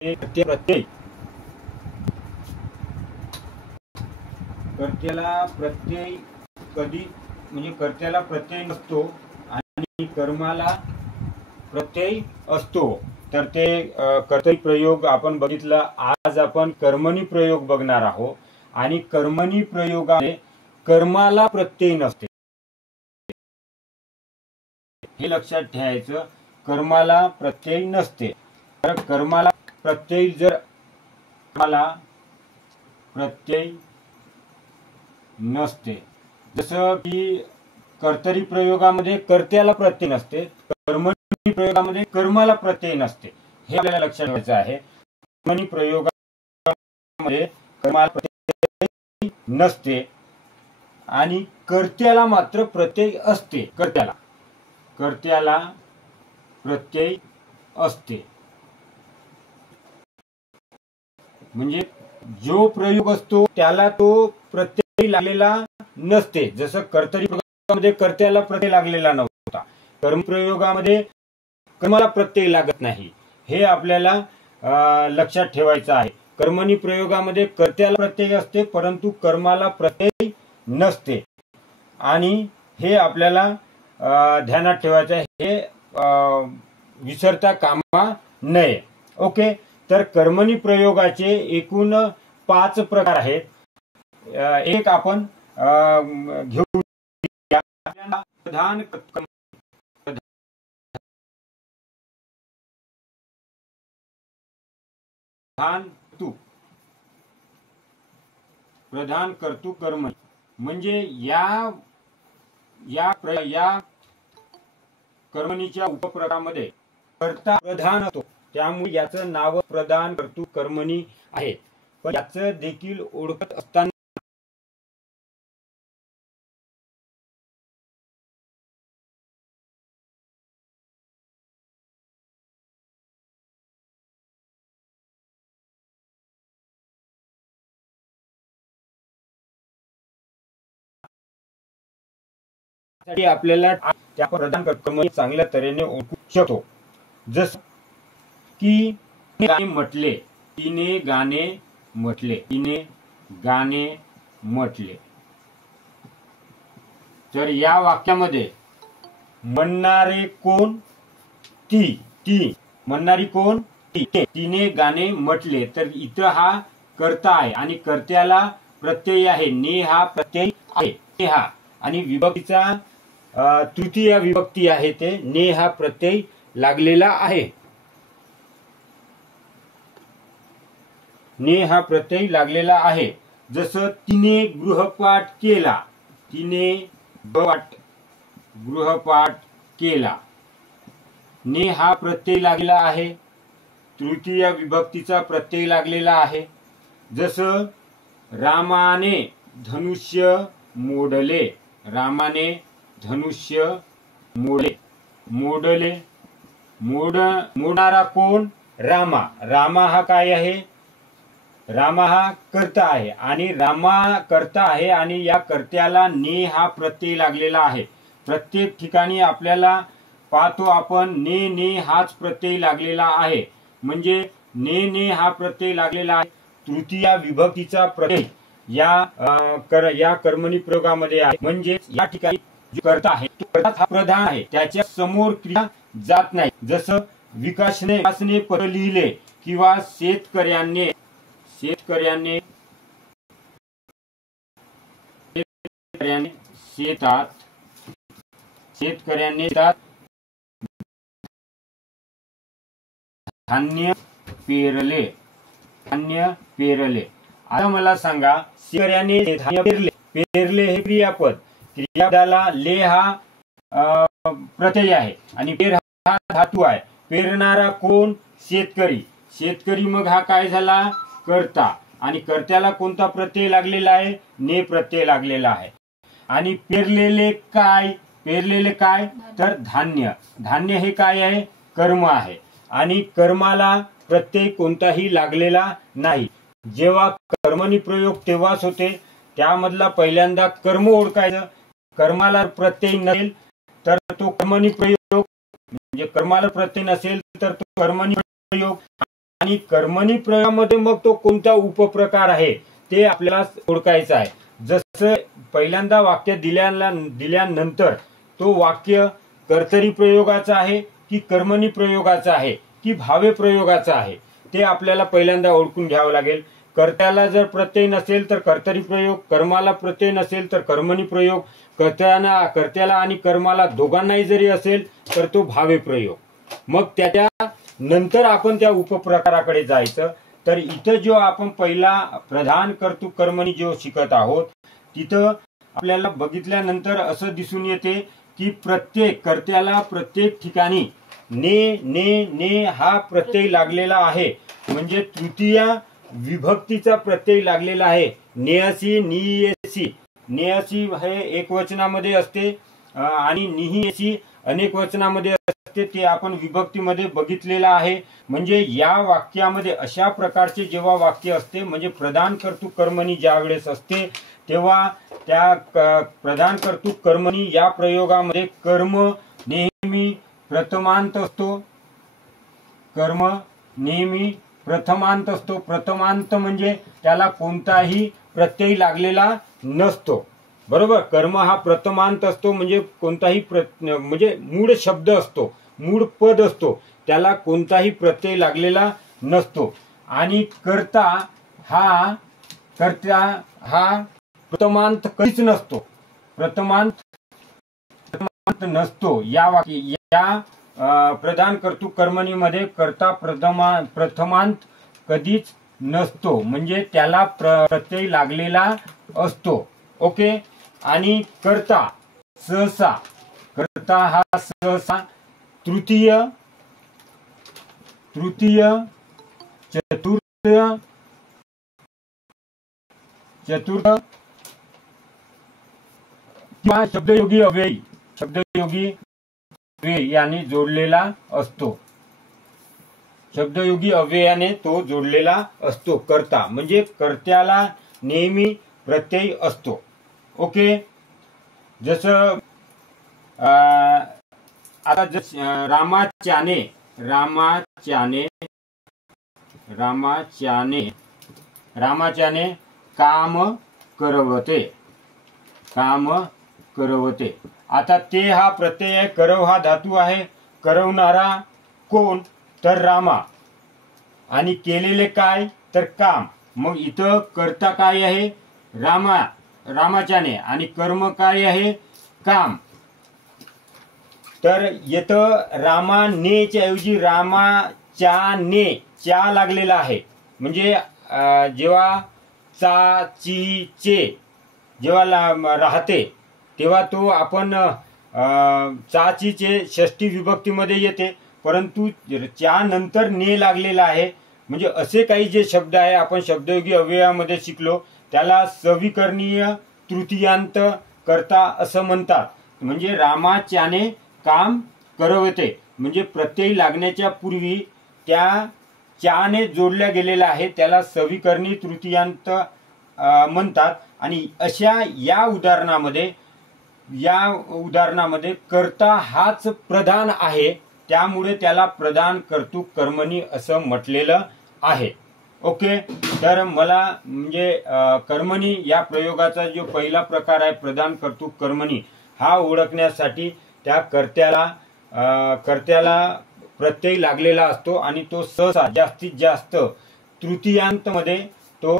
प्रत्यय कर्त्याला प्रत्यय कधी म्हणजे कर्त्याला प्रत्यय नसतो आणि कर्माला प्रत्यय असतो। तर ते कर्तरी प्रयोग आपण बघितलं। आज आपण कर्मणी प्रयोग बघणार आहोत आणि कर्मणी प्रयोगाने कर्माला प्रत्यय नसते हे लक्षात ठेवायचं। कर्माला प्रत्यय नसते। तर कर्माला प्रत्यय जर कर्माला प्रत्यय नसते, जसं की कर्तरी प्रयोगामध्ये कर्त्याला प्रत्यय नसते, कर्मणी प्रयोगामध्ये कर्माला प्रत्यय नसते, हे आपल्याला लक्षात ठेवायचं आहे। कर्मणी प्रयोगामध्ये कर्माला प्रत्यय नसते आणि कर्त्याला मात्र प्रत्यय असते। कर्त्याला प्रत्यय असते, म्हणजे जो प्रयोग असतो त्याला तो प्रत्यय लागलेला नसते। जसं कर्तरी प्रयोगामध्ये कर्त्याला प्रत्यय लागलेला नव्हता, कर्म प्रयोगामध्ये कर्माला प्रत्यय लागत नाही, हे आपल्याला लक्षात ठेवायचं आहे। कर्मणी प्रयोगामध्ये कर्त्याला प्रत्यय असते परंतु कर्माला प्रत्यय नसते आणि हे आपल्याला ध्यानात ठेवायचं आहे, हे विसरता कामा नये। ओके, तर कर्मणी प्रयोगाचे एकूण 5 प्रकार आहेत। एक आपण घेऊ प्रधान कर्तृ कर्मणी, म्हणजे या कर्मणीच्या उपप्रकारामध्ये कर्ता प्रधान असतो, त्यामुळे याचं नाव प्रधान कर्तृ कर्मणी आहे। पण याचं देखील ओळखत असताना आपल्याला त्या प्रधान कर्मणी चांगल्या तऱ्हेने ओळखू शकतो। जसं की तिने गाणे म्हटले, तर या वाक्यामध्ये म्हणणारे कोण? ती म्हणणारी कोण? तिने गाणे म्हटले, तर इथं हा कर्ता आहे आणि कर्त्याला प्रत्यय आहे, ने हा प्रत्यय आहे, ने हा, आणि विभक्तीचा तृतीय विभक्ती आहे, ते ने हा प्रत्यय लागलेला आहे, ने हा प्रत्यय लागलेला आहे। जसं तिने गृहपाठ केला, ने हा प्रत्यय लागलेला आहे, तृतीय विभक्तीचा प्रत्यय लागलेला आहे। जसं रामाने धनुष्य मोडले, मोडणारा कोण? रामा हा काय आहे? रामा हा कर्ता आहे आणि रामा कर्ता आहे आणि या कर्त्याला ने हा प्रत्यय लागलेला आहे। प्रत्येक ठिकाणी आपल्याला पाहतो आपण ने हाच प्रत्यय लागलेला आहे, म्हणजे ने हा प्रत्यय लागलेला आहे। तृतीय विभक्तीचा प्रत्यय या कर्मणी प्रयोगामध्ये आहे, म्हणजे या ठिकाणी जो कर्ता आहे तो कर्ता हा प्रधान आहे, त्याच्या समोर क्रिया जात नाही। जसं विकासने पत्र लिहिले किंवा शेतकऱ्याने शेतात धान्य पेरले। आता मला सांगा, शेतकऱ्याने धान्य पेरले हे क्रियापदाला ले हा प्रत्यय आहे आणि पेर हा धातू आहे। पेरणारा कोण? शेतकरी मग हा काय झाला? कर्ता, आणि कर्त्याला कोणता प्रत्यय लागलेला आहे? ने प्रत्यय लागलेला आहे। आणि पेरलेले काय? तर धान्य हे काय आहे? कर्म आहे, आणि कर्माला प्रत्यय कोणताही लागलेला नाही। जेव्हा कर्मणी प्रयोग तेव्हाच होते, त्यामधला पहिल्यांदा कर्म ओळखायचं। कर्माला प्रत्यय नसेल तर तो कर्मणी प्रयोग, म्हणजे कर्माला प्रत्यय नसेल तर तो कर्मणी प्रयोग, आणि कर्मणी प्रयोगामध्ये मग तो कोणता उपप्रकार आहे ते आपल्याला ओळखायचं आहे. जसं पहिल्यांदा वाक्य दिल्यानंतर तो वाक्य कर्तरी प्रयोगाचा आहे की कर्मणी प्रयोगाचा आहे की भावे प्रयोगाचा आहे ते आपल्याला पहिल्यांदा ओळखून घ्यावं लागेल. कर्त्याला जर प्रत्यय नसेल तर कर्तरी प्रयोग, कर्माला प्रत्यय नसेल तर कर्मणी प्रयोग, कर्त्याला आणि कर्माला दोघांनाही जरी असेल तर तो भावे प्रयोग. मग त्याच्या नंतर आपण त्या उपप्रकाराकडे जायचं. तर इथं जो आपण पहिला प्रधान कर्तृ कर्मणी जो शिकत आहोत तिथं आपल्याला बघितल्यानंतर असं दिसून येते की प्रत्येक कर्त्याला प्रत्येक ठिकाणी ने ने ने हा प्रत्यय लागलेला आहे. म्हणजे तृतीय विभक्तीचा प्रत्यय लागलेला आहे. नेयसी नियसी, नेयसी हे एकवचनामध्ये असते आणि निहियसी अनेक वचनामध्ये असते. ते आपण विभक्तीमध्ये बघितलेलं आहे. म्हणजे या वाक्यामध्ये अशा प्रकारचे जेव्हा वाक्य असते म्हणजे प्रधान कर्तृ कर्मणी ज्या वेळेस असते तेव्हा त्या प्रधान कर्तृ कर्मणी या प्रयोगामध्ये कर्म नेहमी प्रथमांत असतो. कर्म नेहमी प्रथमांत असतो. प्रथमांत म्हणजे त्याला कोणताही प्रत्यय लागलेला नसतो. बरोबर. कर्म हा प्रथमांत असतो म्हणजे कोणताही म्हणजे मूळ शब्द असतो, मूळ पद असतो, त्याला कोणताही प्रत्यय लागलेला नसतो. आणि कर्ता हा प्रथमांत कधीच नसतो. प्रथमांत नसतो. या प्रधान कर्तृ कर्मणीमध्ये कर्ता प्रथमांत कधीच नसतो म्हणजे त्याला प्रत्यय लागलेला असतो. ओके. आणि कर्ता सहसा, कर्ता हा सहसा तृतीय, चतुर्थ किंवा शब्दयोगी अव्ययी, शब्दयोगी अव्यय याने जोडलेला असतो. शब्दयोगी अव्ययाने तो जोडलेला असतो. कर्ता म्हणजे कर्त्याला नेहमी प्रत्यय असतो. ओके. जसं आता रामाच्याने काम करवते. आता ते हा प्रत्यय आहे, करव हा धातू आहे. करवणारा कोण तर रामा आणि केलेले काय तर काम. मग इथं कर्ता काय आहे रामाच्याने आणि कर्म काय आहे काम. तर येतं रामानेच्या ऐवजी रामाच्याने च्या लागलेला आहे. म्हणजे जेव्हा चा ची चे जेव्हा राहते तेव्हा तो आपण चाची चे षष्ठी विभक्तीमध्ये येते. परंतु च्या नंतर ने लागलेला आहे. म्हणजे असे काही जे शब्द आहे आपण शब्दयोगी अव्ययामध्ये शिकलो त्याला सविकरणीय तृतीयांत कर्ता असं म्हणतात. म्हणजे रामाच्याने काम करवते म्हणजे प्रत्यय लागण्याच्या पूर्वी त्या च्याने जोडल्या गेलेला आहे त्याला सविकरणी तृतीयांत म्हणतात. आणि अशा या उदाहरणामध्ये कर्ता हाच प्रधान आहे त्यामुळे त्याला प्रधान कर्तृ कर्मणी असं म्हटलेलं आहे. ओके. तर मला म्हणजे कर्मणी या प्रयोगाचा जो पहिला प्रकार आहे प्रधान कर्तृ कर्मणी हा ओळखण्यासाठी त्या कर्त्याला प्रत्यय लागलेला असतो आणि तो सहसा जास्तीत जास्त तृतीयांत मध्ये तो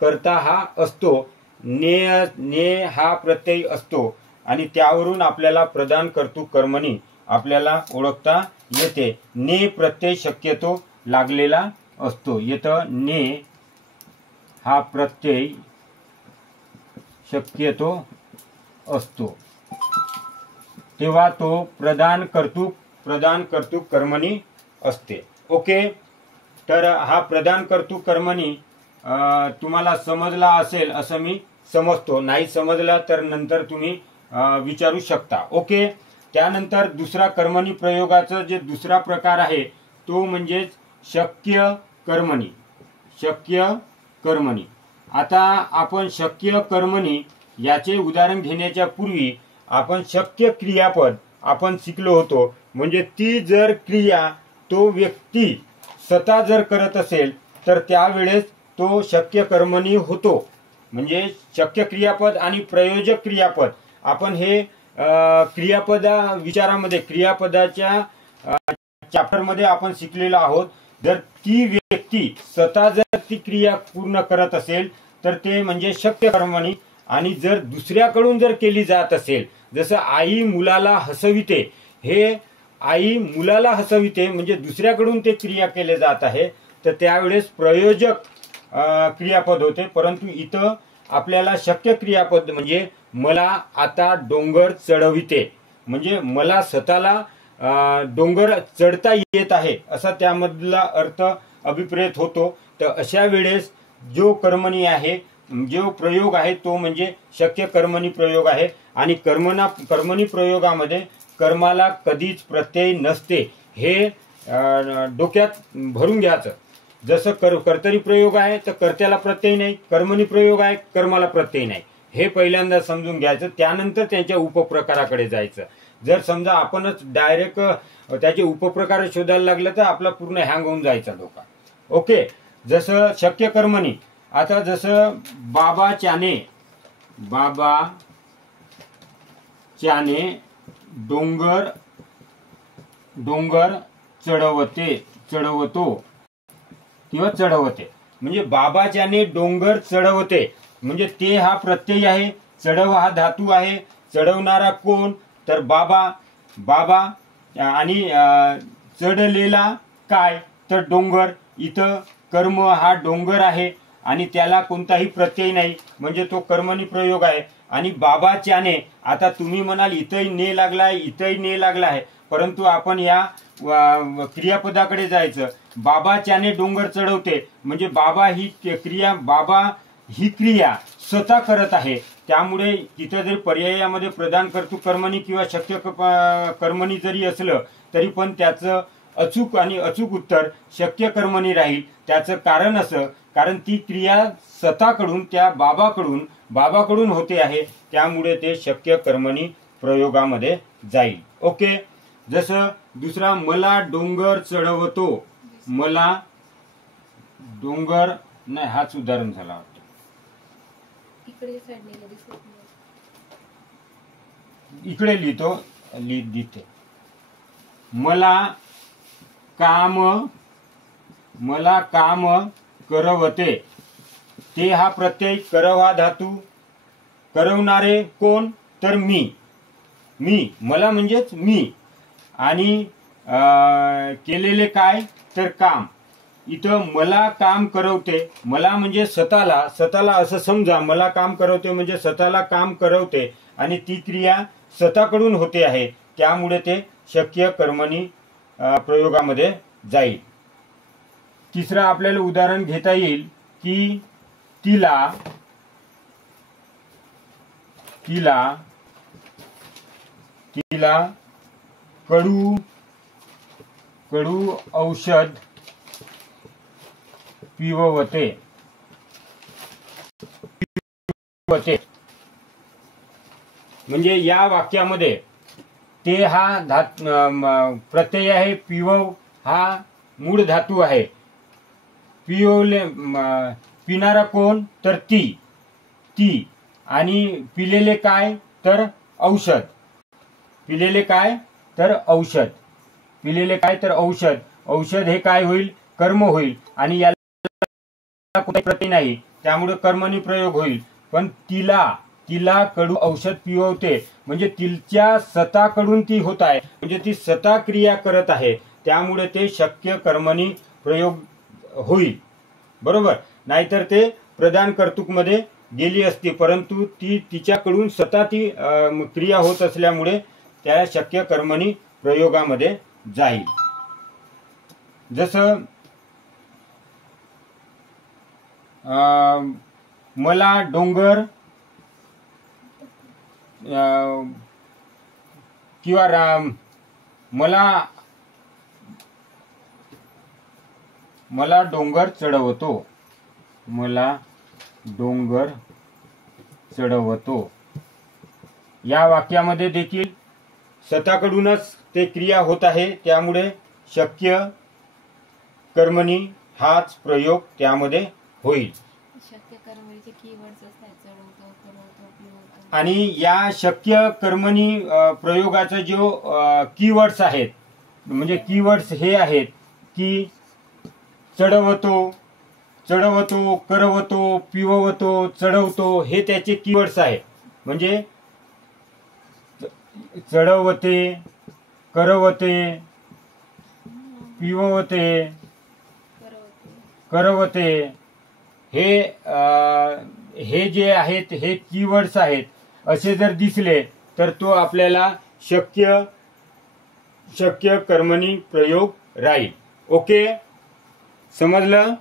कर्ता हा असतो. ने हा प्रत्यय असतो आणि त्यावरून आपल्याला प्रधान कर्तृ कर्मणी आपल्याला ओळखता येते. ने प्रत्यय शक्यतो लागलेला असतो. येतं ने हा प्रत्यय शक्यतो असतो तेव्हा तो प्रधान कर्तृ कर्मणी असते. ओके. तर हा प्रधान कर्तृ कर्मणी तुम्हाला समजला असेल असं मी समजतो. नाही समजला तर नंतर तुम्ही विचारू शकता. ओके. त्यानंतर दुसरा कर्मणी प्रयोगाचा जे दुसरा प्रकार आहे तो म्हणजे शक्य कर्मणी. आता आपण शक्य कर्मणी याचे उदाहरण घेण्याच्या पूर्वी आपण शक्य क्रियापद आपण शिकलो होतो. म्हणजे ती जर क्रिया तो व्यक्ती स्वतः जर करत असेल तर त्यावेळेस तो शक्य कर्मणी होतो. म्हणजे शक्य क्रियापद आणि प्रयोजक क्रियापद आपण हे क्रियापदा विचारामध्ये क्रियापदाच्या चॅप्टरमध्ये आपण शिकलेलो आहोत. जर ती व्यक्ती स्वतः जर ती क्रिया पूर्ण करत असेल तर ते म्हणजे शक्य कर्मणी. आणि जर दुसऱ्याकडून जर केली जात असेल, जसं आई मुलाला हसविते, हे आई मुलाला हसविते म्हणजे दुसऱ्याकडून ते क्रिया केले जात आहे, तर त्यावेळेस प्रयोजक क्रियापद होते. परंतु इथं आपल्याला शक्य क्रियापद म्हणजे मला आता डोंगर चढविते, म्हणजे मला स्वतःला डोंगर चढता येत आहे असा त्यामधला अर्थ अभिप्रेत होतो. तर अशा वेळेस जो कर्मणी आहे, जो प्रयोग आहे तो म्हणजे शक्य कर्मणी प्रयोग आहे. आणि कर्मणी प्रयोगामध्ये कर्माला कधीच प्रत्यय नसते, हे डोक्यात भरून घ्यायचं. जसं कर्तरी प्रयोग आहे तर कर्त्याला प्रत्यय नाही, कर्मणी प्रयोग आहे कर्माला प्रत्यय नाही, हे पहिल्यांदा समजून घ्यायचं. त्यानंतर त्यांच्या उपप्रकाराकडे जायचं. जर समजा आपणच डायरेक्ट त्याचे उपप्रकार शोधायला लागलं तर आपला पूर्ण हँग होऊन जायचा डोका. ओके. जसं शक्य कर्मणी, आता जसं बाबाच्याने डोंगर चढवतो किंवा चढवते, म्हणजे बाबाच्याने डोंगर चढवते म्हणजे ते हा प्रत्यय आहे, चढव हा धातू आहे. चढवणारा कोण तर बाबा आणि चढलेला काय तर डोंगर. इथं कर्म हा डोंगर आहे आणि त्याला कोणताही प्रत्यय नाही म्हणजे तो कर्मणी प्रयोग आहे. आणि बाबाच्याने, आता तुम्ही म्हणाल इथंही ने लागलाय इथंही ने लागला आहे, परंतु आपण या क्रियापदाकडे जायचं. बाबाच्याने डोंगर चढवते म्हणजे बाबा ही क्रिया स्वतः करत आहे. त्यामुळे तिथं जरी पर्यायामध्ये प्रधान कर्तृ कर्मणी किंवा शक्य कर्मणी जरी असलं तरी पण त्याचं अचूक उत्तर शक्य कर्मणी राहील. त्याचं कारण असं, कारण ती क्रिया स्वतःकडून त्या बाबाकडून होते आहे, त्यामुळे ते शक्य कर्मणी प्रयोगामध्ये जाईल. ओके. जसं दुसरा मला डोंगर चढवतो, मला डोंगर नाही, हाच उदाहरण झाला वाटतं. इकडे लिहिते मला काम करवते, ते हा प्रत्यय, करव हा धातू, करवणारे कोण तर मी मला म्हणजेच मी, आणि केलेले काय तर काम. इथं मला काम करवते, मला म्हणजे स्वतःला असं समजा, मला काम करवते म्हणजे स्वतःला काम करवते आणि ती क्रिया स्वतःकडून होते आहे, त्यामुळे ते शक्य कर्मणी प्रयोगामध्ये जाईल. तिसरं आपल्याला उदाहरण घेता येईल की तिला कडू औषध पिववते, म्हणजे या वाक्यामध्ये ते हा प्रत्यय आहे, पिवव हा मूळ धातू आहे. पिणारा कोण तर ती आणि पिलेले काय तर औषध, औषध हे काय होईल कर्म होईल आणि याला कोणताही प्रत्यय नाही त्यामुळे कर्मणी प्रयोग होईल. पण तिला कडू औषध पिववते म्हणजे तिच्या स्वतःकडून ती होत आहे, म्हणजे ती स्वतः क्रिया करत आहे, त्यामुळे ते शक्य कर्मणी प्रयोग होईल. बरोबर. नाहीतर ते प्रधान कर्तृक मध्ये गेली असती, परंतु ती तिच्याकडून स्वतः ती क्रिया होत असल्यामुळे त्या शक्य कर्मणी प्रयोगामध्ये जाईल. जसं मला डोंगर किंवा मला डोंगर चढवतो, या वाक्यामध्ये देखील स्वतःकडूनच ते क्रिया होत आहे, त्यामुळे शक्य कर्मणी हाच प्रयोग त्यामध्ये होईल. शक्य कर्मणीचे कीवर्ड्स असतात चढवतो, करवतो, पिळवतो. आणि या शक्य कर्मणी प्रयोगाचा जो कीवर्ड्स आहेत, म्हणजे कीवर्ड्स हे आहेत की चढवतो, चढवतो, करवतो, पिववतो, चढवतो, हे त्याचे कीवर्ड्स आहेत. म्हणजे चढवते, करवते, पिववते, करवते, हे जे आहेत हे कीवर्ड्स आहेत. असे जर दिसले तर तो आपल्याला शक्य कर्मणी प्रयोग राहील. ओके, समजलं?